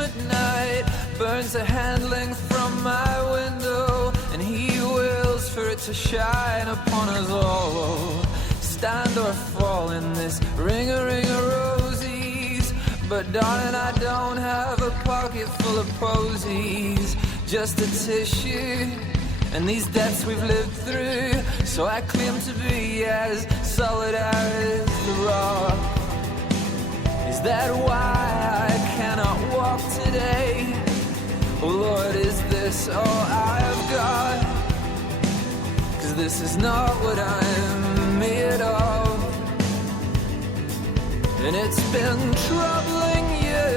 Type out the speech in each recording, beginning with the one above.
at night, burns a hand length from my window, and he wills for it to shine upon us all. Stand or fall in this ring of rosies, but darling, I don't have a pocket full of posies, just a tissue and these deaths we've lived through. So I claim to be as solid as the rock. Is that why I cannot walk today? Oh Lord, is this all I've got? 'Cause this is not what I'm made of. And it's been troubling you,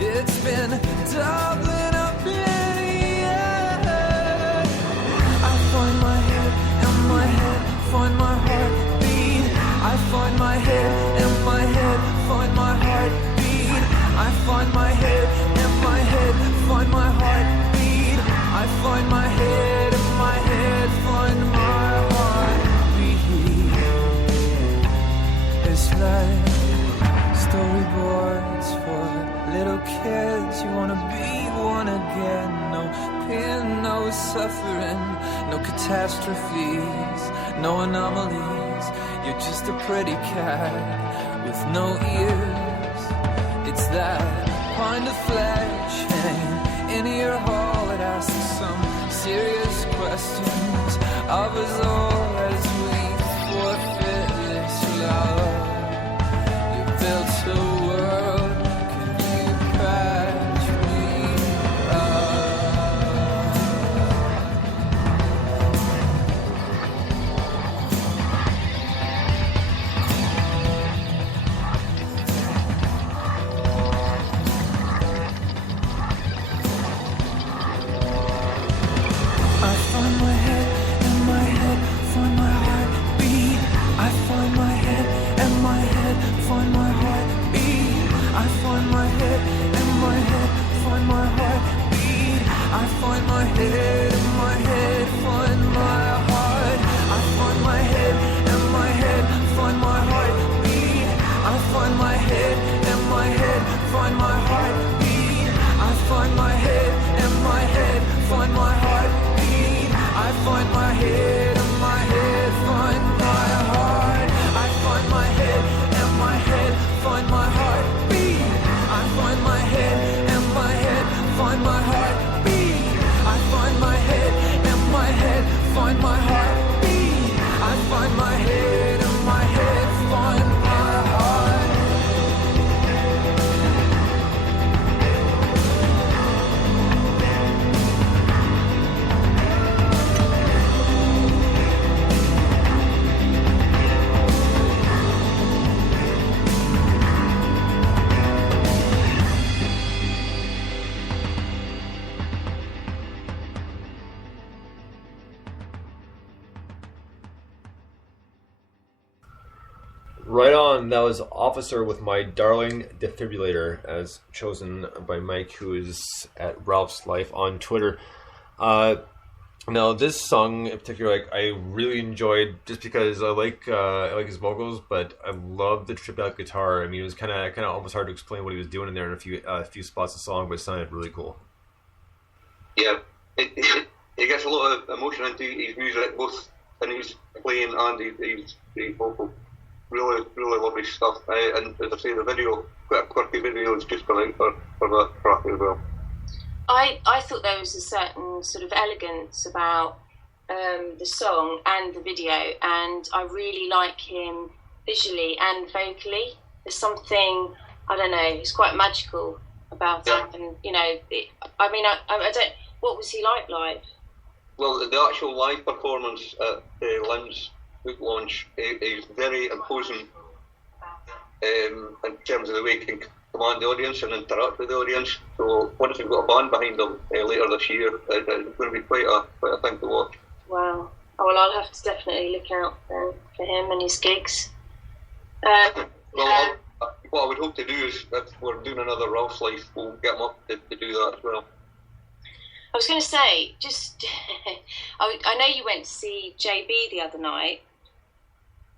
it's been doubling up in you. I find my head and my head, find my heartbeat. I find my head and my head, find my heartbeat. I find my head and my head, find my heartbeat. I find my head and my head, find my heartbeat. It's like storyboards for little kids. You wanna be one again. No pain, no suffering, no catastrophes, no anomalies. You're just a pretty cat with no ears. It's that pound of flesh hanging in your hall. It asks some serious questions of us all as we forfeit this love. You built a world, can you patch me up? I find my head and my head, find my heartbeat. I find my head and my head, find my heartbeat. I find my head and my head, find my heartbeat. I find my head and my head, find my heart. I find my head and my head, find my heartbeat. I find my head and my head, find my heartbeat. I find my head and my head, find my heartbeat. I find my head and my head, find my heart. I find my head and my head, find my heartbeat. I find my head and my head, find my heartbeat. I find my head and my head, find my heartbeat. I find my head and my head, find my heart. Right on. That was Officer with My Darling Defibrillator, as chosen by Mike, who is at Ralph's Life on Twitter. Now, this song in particular, I really enjoyed just because I like his vocals, but I love the tripped out guitar. I mean, it was kind of almost hard to explain what he was doing in there in a few spots of the song, but it sounded really cool. Yeah, he gets a lot of emotion into his music, both in his playing and his vocal. Really, really lovely stuff. And as I say, the video, quite a quirky video, is just going out for that track as well. I thought there was a certain sort of elegance about the song and the video, and I really like him visually and vocally. There's something, I don't know, it's quite magical about it. And, you know, I don't, what was he like live? Well, the actual live performance at Lynn's book launch is very imposing in terms of the way he can command the audience and interact with the audience. So once we've got a band behind him later this year, it's going to be quite a thing to watch. Wow. Oh, well, I'll have to definitely look out then for him and his gigs. What I would hope to do is, if we're doing another Ralph's Life, we'll get him up to do that as well. I was going to say, just I know you went to see JB the other night.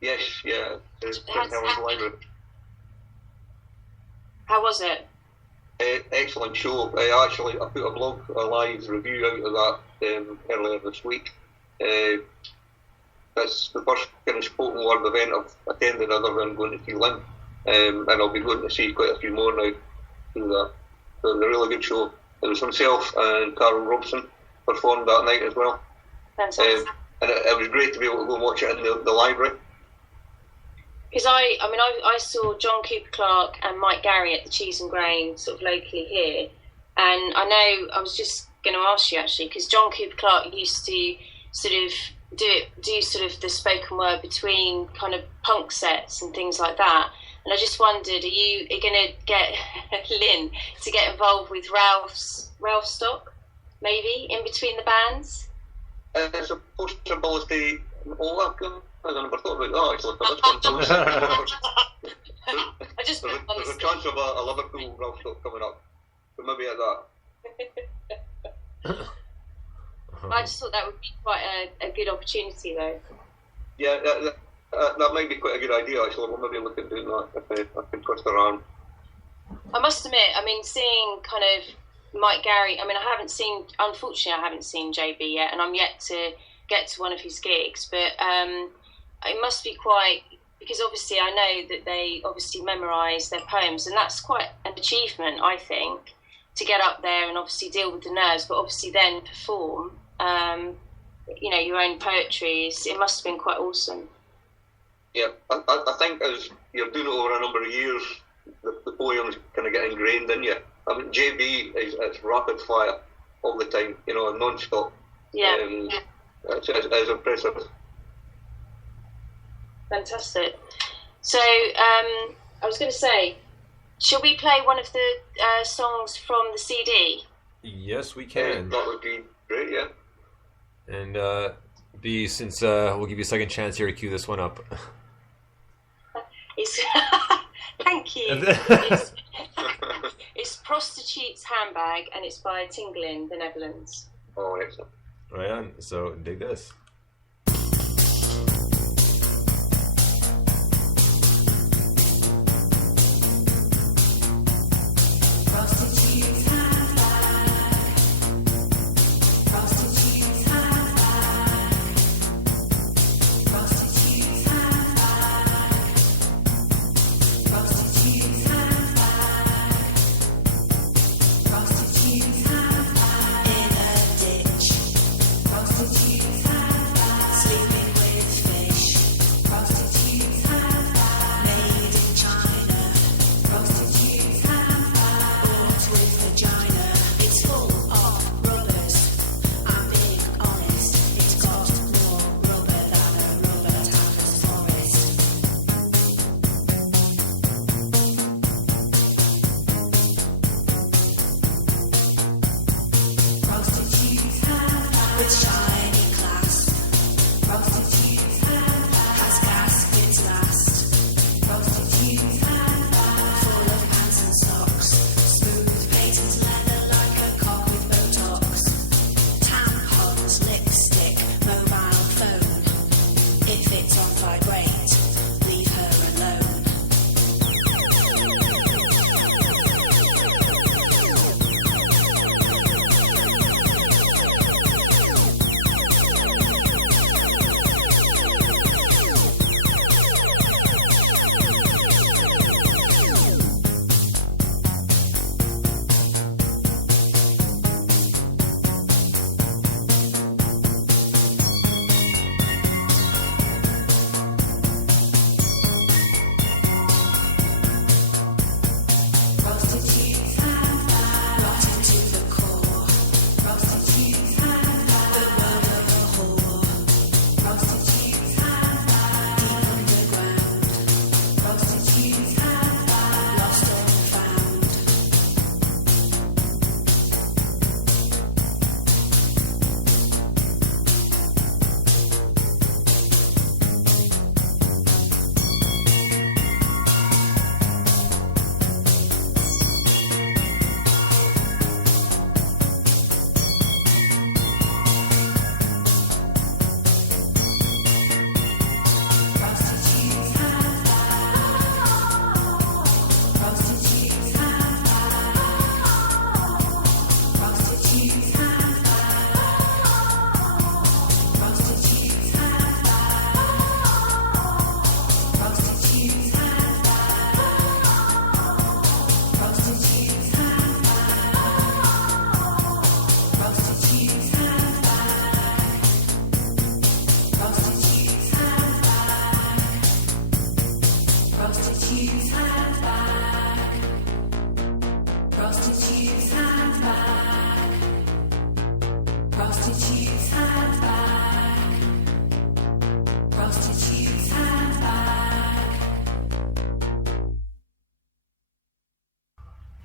Yes, yeah. How was it? Excellent show. Actually, I put a live review out of that earlier this week. It's the first kind of spoken word event I've attended other than going to see Lynn. And I'll be going to see quite a few more now through that. So it was a really good show. It was himself and Carol Robson performed that night as well. Fantastic. And it was great to be able to go and watch it in the library. Because I saw John Cooper Clarke and Mike Garry at the Cheese and Grain, sort of locally here, and I know I was just going to ask you actually, because John Cooper Clarke used to sort of do sort of the spoken word between kind of punk sets and things like that, and I just wondered, are you going to get Lynn to get involved with Ralph Stock, maybe in between the bands? It's a possibility. I never thought about that actually. I just there's a chance of a Liverpool Ralph Stock coming up, so maybe at that. I just thought that would be quite a good opportunity, though. Yeah, that might be quite a good idea actually. We'll maybe look at doing that if I can twist her arm. I must admit, I mean, seeing kind of Mike Garry, I mean, unfortunately I haven't seen JB yet, and I'm yet to get to one of his gigs, but it must be quite, because obviously I know that they obviously memorise their poems, and that's quite an achievement, I think, to get up there and obviously deal with the nerves, but obviously then perform, your own poetry. It must have been quite awesome. Yeah, I think as you're doing it over a number of years, the poems kind of get ingrained in you. I mean, JB it's rapid fire all the time, non-stop. Yeah. It's impressive. Fantastic. So, I was going to say, shall we play one of the songs from the CD? Yes, we can. That would be great, yeah. And since we'll give you a second chance here to cue this one up. Thank you. It's Prostitute's Handbag, and it's by Tingling, the Netherlands. Oh, excellent. Right on. So dig this. Prostitute's handbag.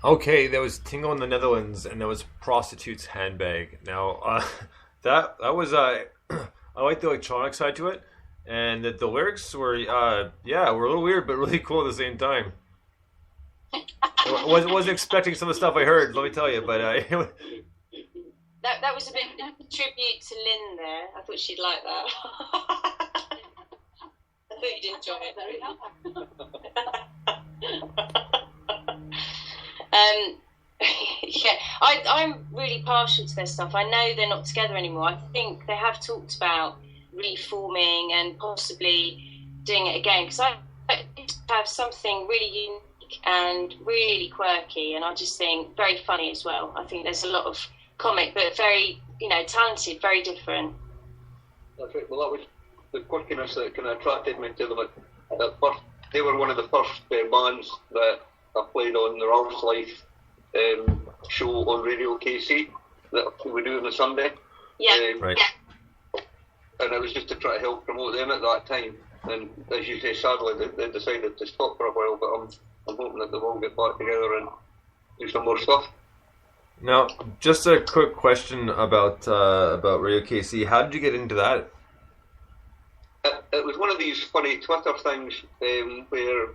Okay, there was Tingle in the Netherlands, and there was Prostitute's Handbag. Now, that was I like the electronic side to it, and the lyrics were were a little weird, but really cool at the same time. Wasn't expecting some of the stuff I heard, let me tell you, but that was a bit of a tribute to Lynn there. I thought she'd like that. I thought you'd enjoy it. Yeah, I'm really partial to their stuff. I know they're not together anymore. I think they have talked about reforming and possibly doing it again, because I have something really unique and really quirky, and I just think very funny as well. I think there's a lot of comic, but very, talented, very different. That's right. Well, that was the quirkiness that kind of attracted me to them. At first, they were one of the first bands that I played on the Ralph's Life show on Radio KC that we do on a Sunday. Yeah. Right. And it was just to try to help promote them at that time. And as you say, sadly, they decided to stop for a while, but I'm hoping that they'll all get back together and do some more stuff. Now, just a quick question about Radio KC. How did you get into that? It was one of these funny Twitter things where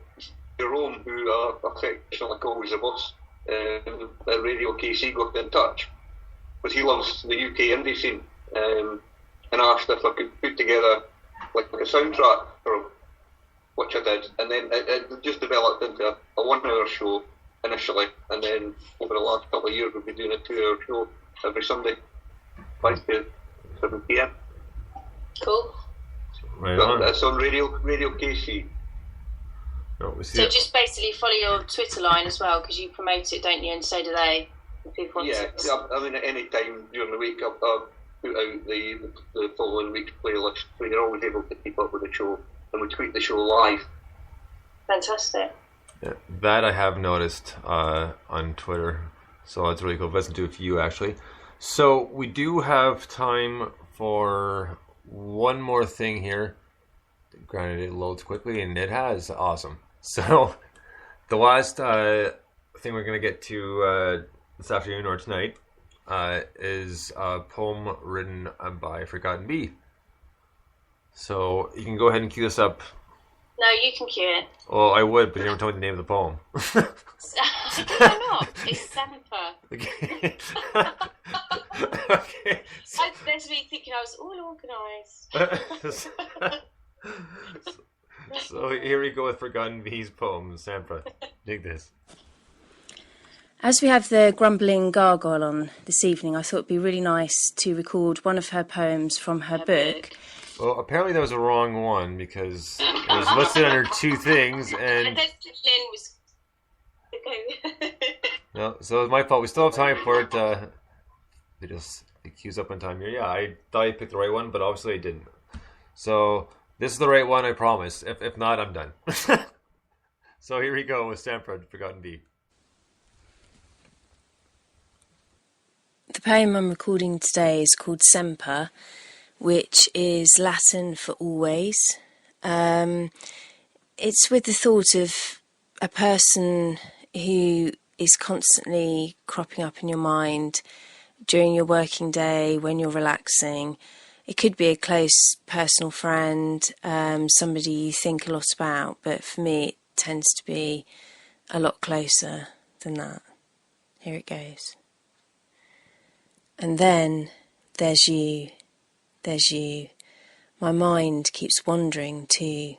Jerome, who I affectionately call the boss at Radio KC, got in touch, because he loves the UK indie scene, and asked if I could put together like a soundtrack for which I did, and then it just developed into a 1 hour show initially, and then over the last couple of years we've been doing a 2 hour show every Sunday, 5 to 7 p.m. Cool. Right on. It's on Radio KC. Oh, So just basically follow your Twitter line as well, because you promote it, don't you? And so do they. If people want to... I mean, at any time during the week, I'll put out the following week's playlist, so you're always able to keep up with the show, and we tweet the show live. Fantastic. Yeah, that I have noticed on Twitter, so that's really cool. Listen to a few actually. So we do have time for one more thing here. Granted, it loads quickly, and it has. Awesome. So the last thing we're going to get to this afternoon or tonight is a poem written by Forgotten Bee. So you can go ahead and cue this up. No, you can cue it. Oh, I would, but you never told me the name of the poem. Why not? It's Semper. Okay. Okay. There's me thinking I was all organised. So here we go with Forgotten Bee's poem, Sampra. Dig this. As we have the grumbling gargoyle on this evening, I thought it'd be really nice to record one of her poems from her book. Well, apparently that was a wrong one, because it was listed under two things, and... Lynn was... No, so it was my fault. We still have time for it. It queues up on time here. Yeah, I thought I picked the right one, but obviously I didn't. So this is the right one, I promise. If not, I'm done. So here we go with Stanford, Forgotten Bee. The poem I'm recording today is called Semper, which is Latin for always. It's with the thought of a person who is constantly cropping up in your mind during your working day, when you're relaxing. It could be a close personal friend, somebody you think a lot about, but for me it tends to be a lot closer than that. Here it goes. And then there's you. My mind keeps wandering too.